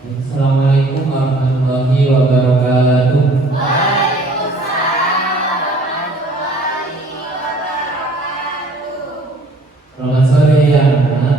Assalamualaikum warahmatullahi wabarakatuh. Selamat sore ya anak.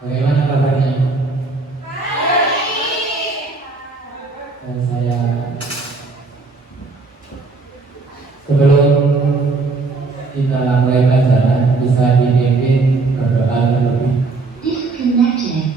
Bagaimana kabarnya? Dan saya sebelum kita mulai pelajaran bisa dipimpin berdoa terlebih. Disconnected.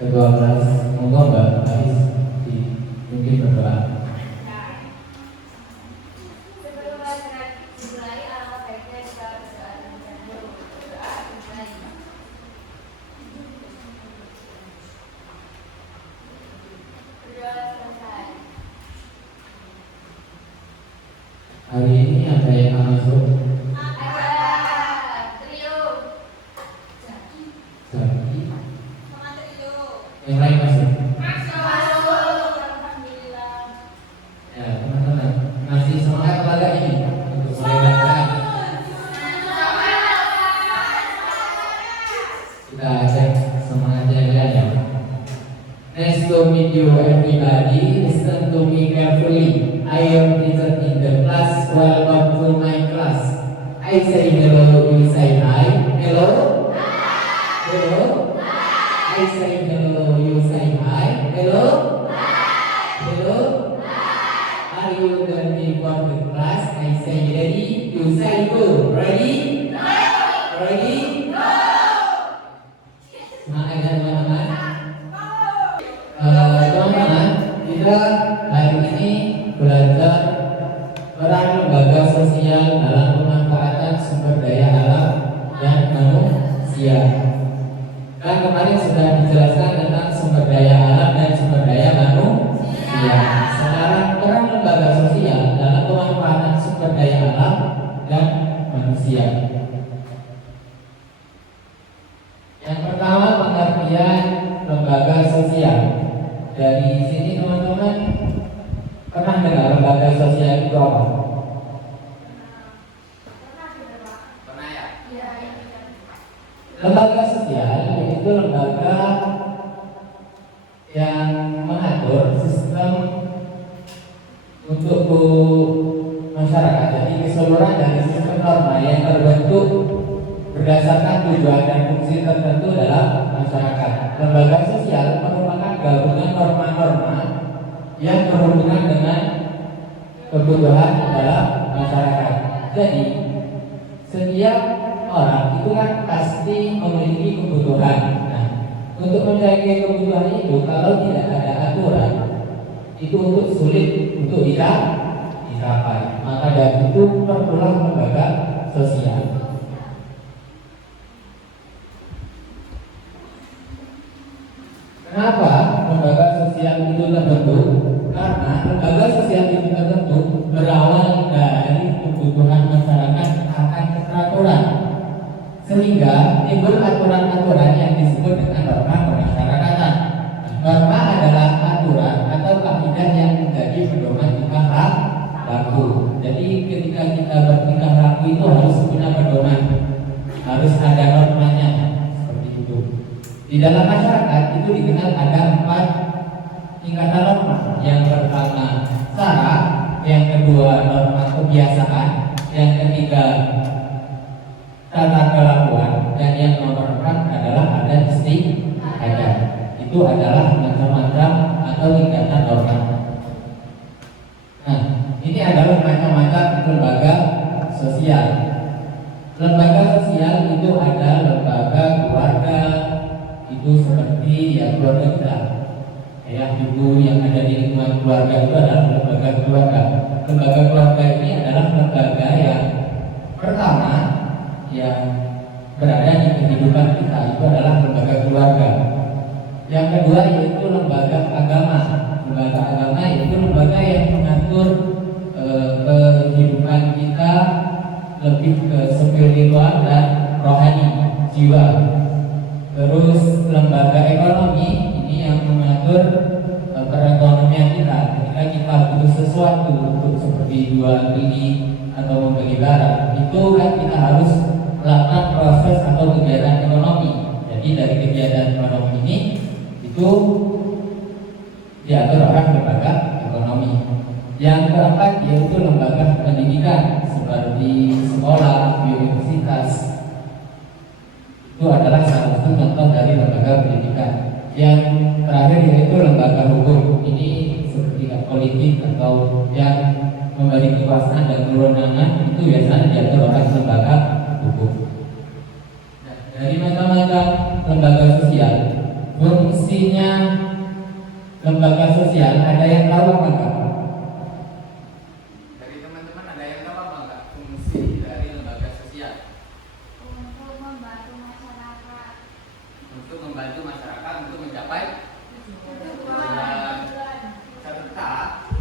Kedua kelas, monggo Mbak Aris mungkin berdoa. Sebelum pelajaran dimulai, alangkah baiknya kita berdoa terlebih dahulu. Berdoa dimulai. Berdoa selesai. Hari ini ada yang masuk Ada trio. Zaki, Sama trio. yang lain masuk. Masuk. Alhamdulillah. Ya teman-teman, masih semangat pada ini untuk mulai pelajaran. Kita cek semangatnya ya. Nice to meet you everybody. Listen to me carefully. I am teacher in the class. Welcome to my class. I say hello, you say hi. Hello? Hello? I say hello, you say hi. Hello? Hello? Are you ready for the class? I say ready, you say go. Ready? Ready? Semangat ya teman-teman. Teman-teman, kita hari ini belajar peran lembaga sosial dalam pemanfaatan sumber daya alam dan manusia. Kan kemarin sudah dijelaskan tentang sumber daya alam dan sumber daya manusia. Sekarang peran lembaga sosial dalam pemanfaatan sumber daya alam dan manusia. Yang pertama, pengertian lembaga sosial. Dari sini teman-teman pernah dengar lembaga sosial itu apa? Pernah ya? Lembaga sosial itu lembaga yang mengatur sistem untuk masyarakat. Jadi keseluruhan dari sistem norma yang terbentuk berdasarkan tujuan dan fungsi tertentu dalam masyarakat. Lembaga sosial merupakan gabungan norma-norma yang berhubungan dengan kebutuhan dalam masyarakat. Jadi setiap orang itu kan pasti memiliki kebutuhan. Nah, untuk mencapai kebutuhan itu kalau tidak ada aturan itu untuk sulit untuk dicapai. Maka dari itu perlulah lembaga sosial. Kenapa lembaga sosial itu terbentuk? Karena lembaga sosial itu terbentuk berawal dari kebutuhan masyarakat akan keteraturan, sehingga timbul aturan-aturan yang disebut dengan norma pemasyarakatan. Norma adalah aturan atau kaidah yang menjadi pedoman tingkah laku. Jadi ketika kita bertingkah laku itu harus punya pedoman, harus ada normanya, seperti itu. Di dalam masyarakat itu dikenal ada 4 tingkatan norma. Yang pertama cara, yang kedua norma kebiasaan, yang ketiga tata kelakuan, dan yang nomor 4 adalah adat istiadat. Itu adalah macam-macam atau tingkatan norma. Nah, ini adalah macam-macam lembaga sosial. Lembaga sosial itu ada lembaga keluarga, itu seperti ya keluarga kita, ayah ibu yang ada di lingkungan keluarga itu adalah lembaga keluarga. Lembaga keluarga ini adalah lembaga yang pertama yang berada di kehidupan kita, itu adalah lembaga keluarga. Yang kedua yaitu lembaga agama. Lembaga agama itu lembaga yang mengatur kehidupan kita lebih ke spiritual dan rohani, jiwa. Terus lembaga ekonomi ini yang mengatur perekonomian kita. Ketika kita butuh sesuatu untuk seperti jual beli atau membeli barang, itu kan kita harus melakukan proses atau kegiatan ekonomi. Jadi Jadi dari kegiatan ekonomi ini itu diatur oleh lembaga ekonomi. Yang keempat yaitu lembaga pendidikan seperti sekolah, universitas. Itu adalah salah satu contoh dari lembaga pendidikan. Yang terakhir yaitu lembaga hukum. Ini seperti politik atau yang memberi kekuasaan dan kewenangan itu biasanya diatur oleh lembaga hukum. Nah, dari macam-macam lembaga sosial, fungsinya lembaga sosial ada yang tahu apa enggak? Dari teman-teman ada yang tahu apa enggak fungsi dari lembaga sosial? Untuk membantu masyarakat. Untuk membantu masyarakat untuk mencapai Tujuan. serta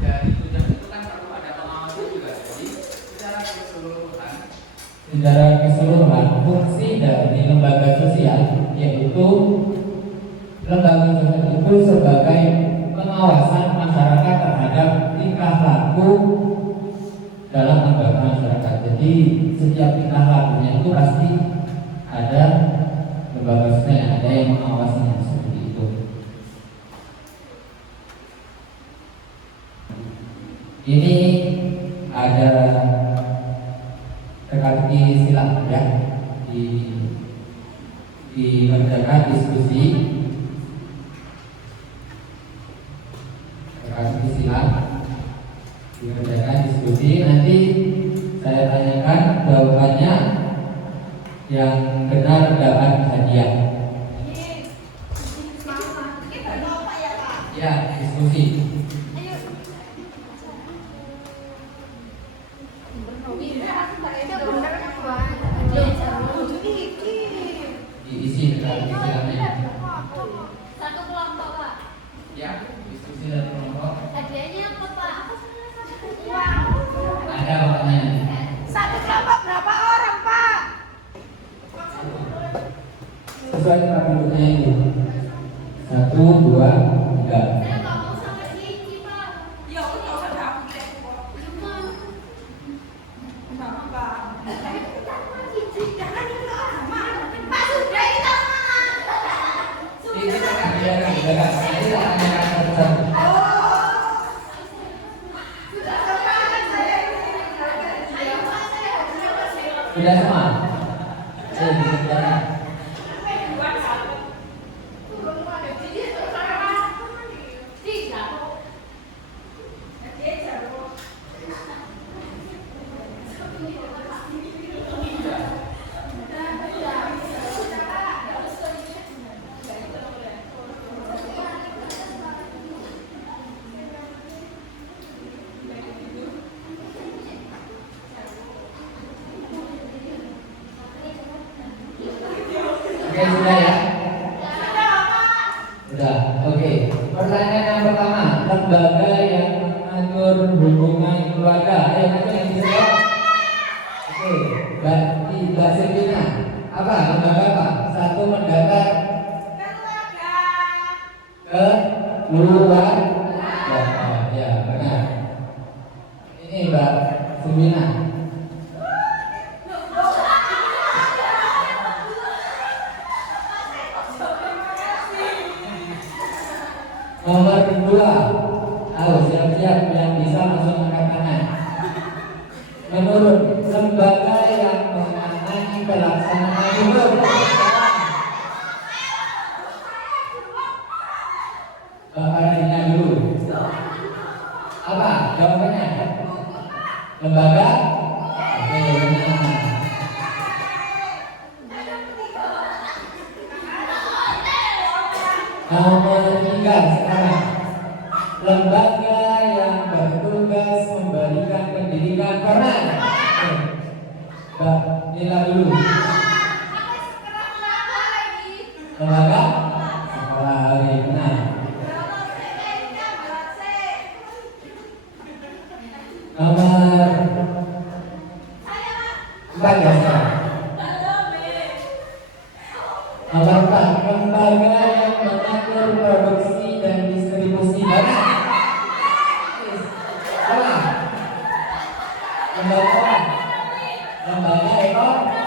dari tujuan itu kan perlu ada pengawasan juga. Jadi secara keseluruhan fungsi dari lembaga sosial yaitu lembaga sosial itu sebagai pengawasan masyarakat terhadap tingkah laku dalam lembaga masyarakat. Jadi setiap tingkah lakunya itu pasti ada lembaga sosial, ada yang mengawasinya seperti itu. Ini ada teka-teki silang ya dikerjakan diskusi teka-teki silang dikerjakan diskusi, nanti saya tanyakan jawabannya, yang benar dapat hadiah. Ya, diskusi. Diisi dengan pikirannya. Satu kelompok, Pak. Ya, diskusi dari kelompok. Hadiahnya apa, Pak? Ada pokoknya. Satu kelompok berapa orang, Pak? Sesuai tabelnya itu. 1, 2, 3. Saya nggak mau sama Cici, Pak. Ya udah ada aku deh. Cuma Sama Pak. Cici. Jangan itu lama. Pak sudah kita Ini kita kan biarkan. Nanti kita tanyakan satu-satu. Sudah semua? Dikerjakan. Oke, sudah ya? Sudah, oke. Pertanyaan yang pertama, lembaga yang mengatur hubungan keluarga. Ayo, nanti yang dijawab. Oke, Mbak Silvina. Apa? Lembaga apa? Satu mendaftar ke luar. Ya, benar. Ini Mbak Silvina. Nomor kedua, siap-siap yang bisa langsung angkat tangan. Menurut lembaga yang menangani pelaksanaan hidup. Artinya dulu. Apa jawabannya? Lembaga? Oke, benar. Nomor 3 sekarang, lembaga yang bertugas memberikan pendidikan formal. Mbak Nila dulu. Lembaga sekolah hari benar. Nomor 4 ya sekarang. Nomor 4, lembaga yang mengatur produksi dan distribusi barang. Salah. Lembaga apa? Lembaga ekonomi.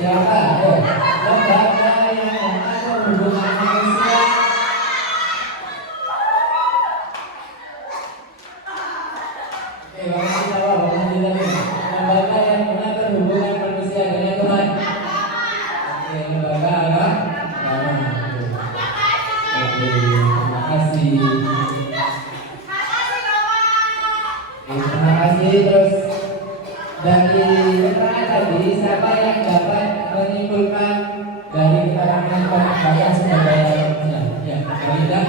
Siapa? Lembaga yang mengatur hubungan manusia. Bapak jawab, Bapak jawab. Lembaga yang mengatur hubungan manusia dengan Tuhan. Lembaga apa? Terima kasih. Terima kasih. Terus dari keterangan tadi, siapa yang dapat menyimpulkan dari keterangan bahkan sebagai manusia? Ya, Walida.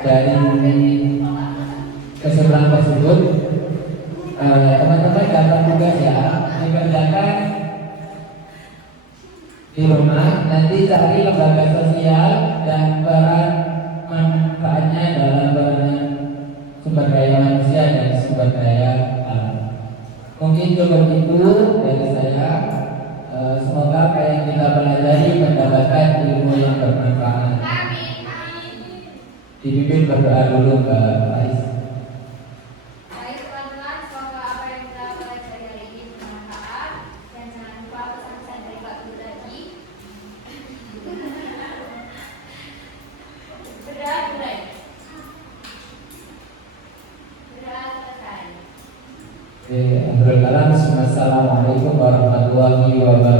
Dari keseberang tersebut teman-teman dapat tugas ya dikerjakan di rumah, nanti cari lembaga sosial dan peran manfaatnya dalam peran sumber daya manusia dan sumber daya alam. Mungkin cukup itu dari saya. Semoga apa yang kita pelajari mendapatkan ilmu yang bermanfaat. Dipimpin berdoa dulu Mbak Ais. Baik teman-teman, semoga apa yang kita pelajari hari ini bermanfaat dan jangan lupa pesan-pesan dari Pak Guru tadi. Berdoa mulai. Berdoa selesai. Assalamualaikum warahmatullahi wabarakatuh.